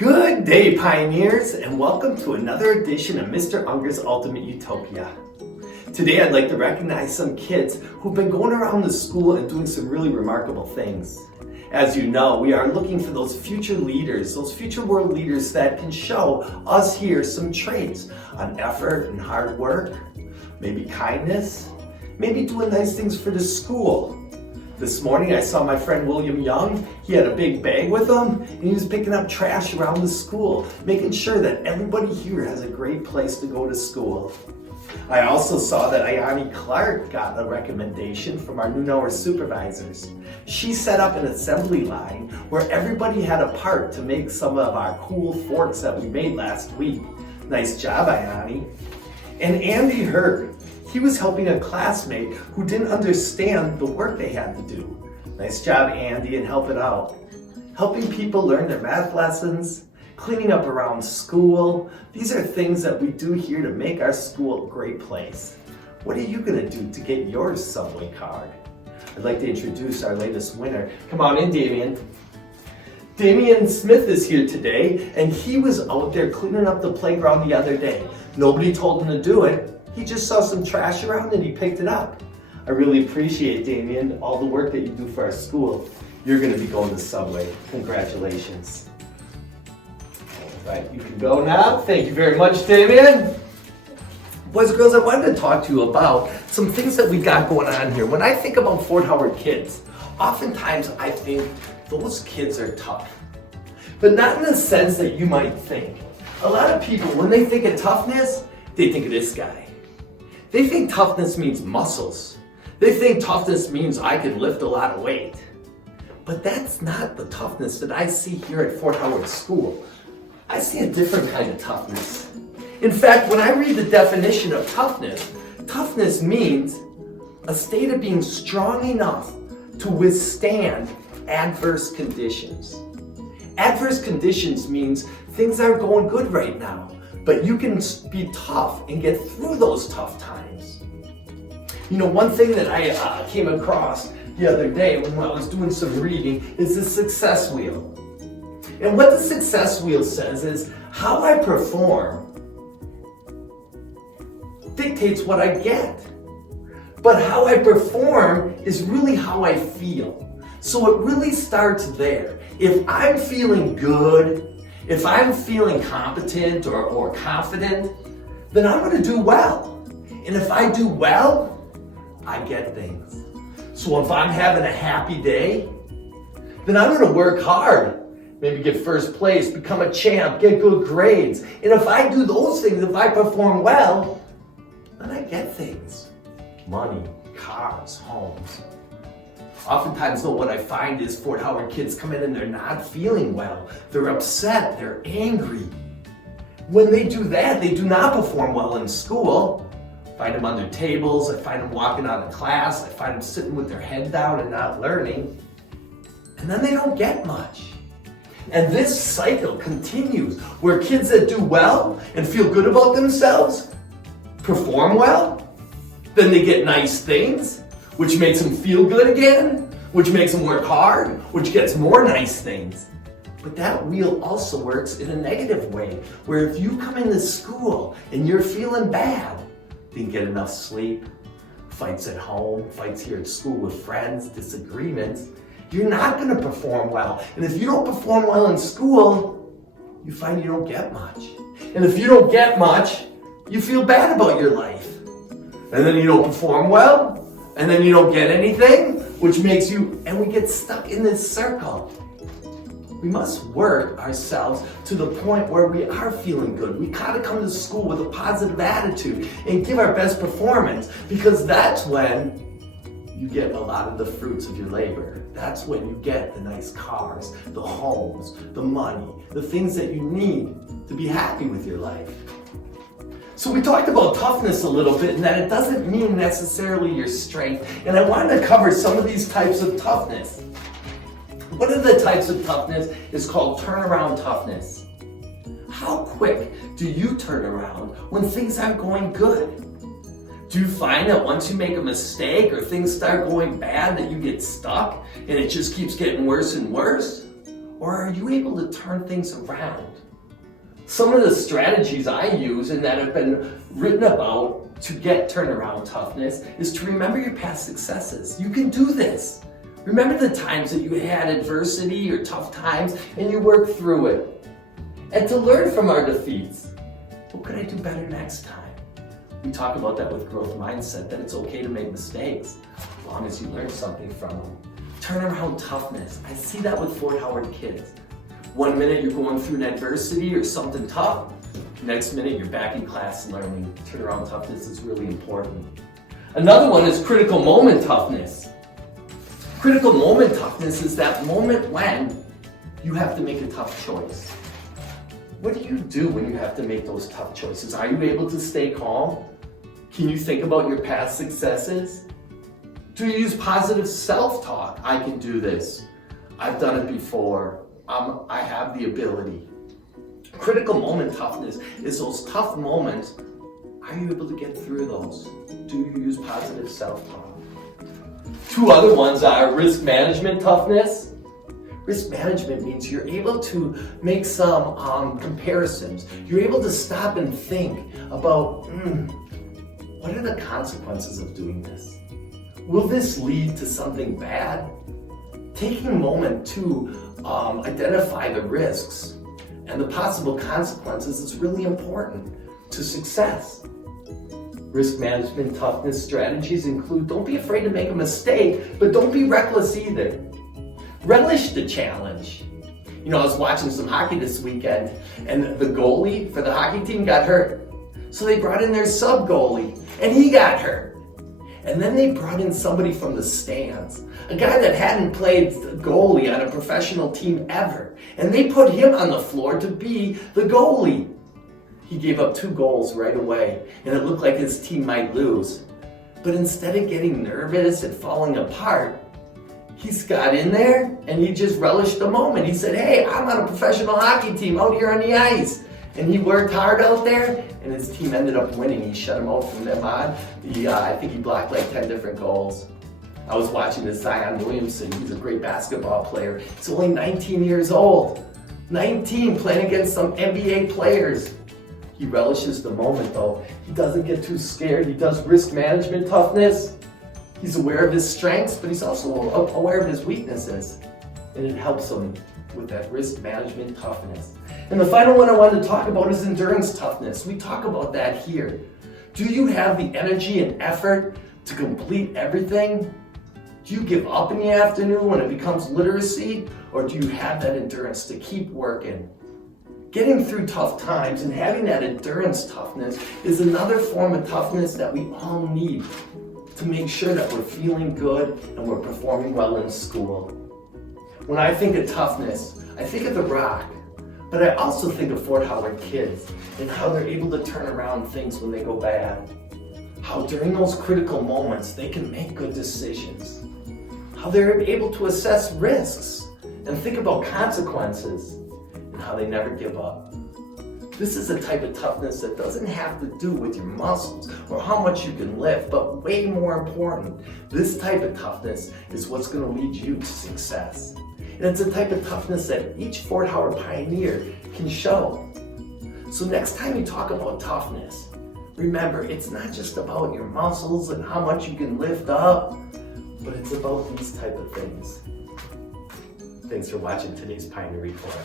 Good day, pioneers, and welcome to another edition of Mr. Unger's Ultimate Utopia. Today I'd like to recognize some kids who've been going around the school and doing some really remarkable things. As you know, we are looking for those future leaders, those future world leaders that can show us here some traits on effort and hard work, maybe kindness, maybe doing nice things for the school. This morning I saw my friend William Young. He had a big bag with him and he was picking up trash around the school, making sure that everybody here has a great place to go to school. I also saw that Ayani Clark got a recommendation from our noon hour supervisors. She set up an assembly line where everybody had a part to make some of our cool forks that we made last week. Nice job, Ayani. And Andy Hurd. He was helping a classmate who didn't understand the work they had to do. Nice job, Andy, and helping out. Helping people learn their math lessons, cleaning up around school. These are things that we do here to make our school a great place. What are you gonna do to get your subway card? I'd like to introduce our latest winner. Come on in, Damien. Damian Smith is here today, and he was out there cleaning up the playground the other day. Nobody told him to do it. He just saw some trash around and he picked it up. I really appreciate, Damien, all the work that you do for our school. You're gonna be going to Subway. Congratulations. All right, you can go now. Thank you very much, Damien. Boys and girls, I wanted to talk to you about some things that we got going on here. When I think about Fort Howard kids, oftentimes I think those kids are tough, but not in the sense that you might think. A lot of people, when they think of toughness, they think of this guy. They think toughness means muscles. They think toughness means I can lift a lot of weight. But that's not the toughness that I see here at Fort Howard School. I see a different kind of toughness. In fact, when I read the definition of toughness, toughness means a state of being strong enough to withstand adverse conditions. Adverse conditions means things aren't going good right now, but you can be tough and get through those tough times. You know, one thing that I came across the other day when I was doing some reading is the success wheel. And what the success wheel says is how I perform dictates what I get. But how I perform is really how I feel. So it really starts there. If I'm feeling good, if I'm feeling competent or confident, then I'm going to do well. And if I do well, I get things. So if I'm having a happy day, then I'm going to work hard. Maybe get first place, become a champ, get good grades. And if I do those things, if I perform well, then I get things. Money, cars, homes. Oftentimes though, what I find is Fort Howard kids come in and they're not feeling well. They're upset, they're angry. When they do that, they do not perform well in school. I find them under tables, I find them walking out of class, I find them sitting with their head down and not learning. And then they don't get much. And this cycle continues where kids that do well and feel good about themselves perform well, then they get nice things, which makes them feel good again, which makes them work hard, which gets more nice things. But that wheel also works in a negative way, where if you come into school and you're feeling bad, didn't get enough sleep, fights at home, fights here at school with friends, disagreements, you're not going to perform well. And if you don't perform well in school, you find you don't get much. And if you don't get much, you feel bad about your life. And then you don't perform well, and then you don't get anything, which makes you, and we get stuck in this circle. We must work ourselves to the point where we are feeling good. We gotta come to school with a positive attitude and give our best performance, because that's when you get a lot of the fruits of your labor. That's when you get the nice cars, the homes, the money, the things that you need to be happy with your life. So we talked about toughness a little bit, and that it doesn't mean necessarily your strength. And I wanted to cover some of these types of toughness. One of the types of toughness is called turnaround toughness. How quick do you turn around when things aren't going good? Do you find that once you make a mistake or things start going bad that you get stuck and it just keeps getting worse and worse? Or are you able to turn things around? Some of the strategies I use and that have been written about to get turnaround toughness is to remember your past successes. You can do this. Remember the times that you had adversity or tough times and you worked through it. And to learn from our defeats. What could I do better next time? We talk about that with growth mindset, that it's okay to make mistakes as long as you learn something from them. Turnaround toughness. I see that with Fort Howard kids. One minute you're going through an adversity or something tough. Next minute you're back in class learning. Turnaround toughness is really important. Another one is critical moment toughness. Critical moment toughness is that moment when you have to make a tough choice. What do you do when you have to make those tough choices? Are you able to stay calm? Can you think about your past successes? Do you use positive self-talk? I can do this. I've done it before. I have the ability. Critical moment toughness is those tough moments. Are you able to get through those? Do you use positive self-talk? Two other ones are risk management toughness. Risk management means you're able to make some comparisons. You're able to stop and think about, what are the consequences of doing this? Will this lead to something bad? Taking a moment to identify the risks and the possible consequences is really important to success. Risk management toughness strategies include don't be afraid to make a mistake, but don't be reckless either. Relish the challenge. You know, I was watching some hockey this weekend and the goalie for the hockey team got hurt. So they brought in their sub goalie and he got hurt. And then they brought in somebody from the stands, a guy that hadn't played goalie on a professional team ever. And they put him on the floor to be the goalie. He gave up 2 goals right away, and it looked like his team might lose. But instead of getting nervous and falling apart, he's got in there and he just relished the moment. He said, hey, I'm on a professional hockey team out here on the ice. And he worked hard out there, and his team ended up winning. He shut him out from them on. I think he blocked like 10 different goals. I was watching this Zion Williamson. He's a great basketball player. He's only 19 years old. 19, playing against some NBA players. He relishes the moment though. He doesn't get too scared. He does risk management toughness. He's aware of his strengths, but he's also aware of his weaknesses. And it helps him with that risk management toughness. And the final one I wanted to talk about is endurance toughness. We talk about that here. Do you have the energy and effort to complete everything? Do you give up in the afternoon when it becomes literacy? Or do you have that endurance to keep working? Getting through tough times and having that endurance toughness is another form of toughness that we all need to make sure that we're feeling good and we're performing well in school. When I think of toughness, I think of the Rock, but I also think of Fort Howard kids and how they're able to turn around things when they go bad. How during those critical moments, they can make good decisions. How they're able to assess risks and think about consequences, and how they never give up. This is a type of toughness that doesn't have to do with your muscles or how much you can lift, but way more important, this type of toughness is what's going to lead you to success. And it's a type of toughness that each Fort Howard Pioneer can show. So next time you talk about toughness, remember, it's not just about your muscles and how much you can lift up, but it's about these type of things. Thanks for watching today's Pioneer Report.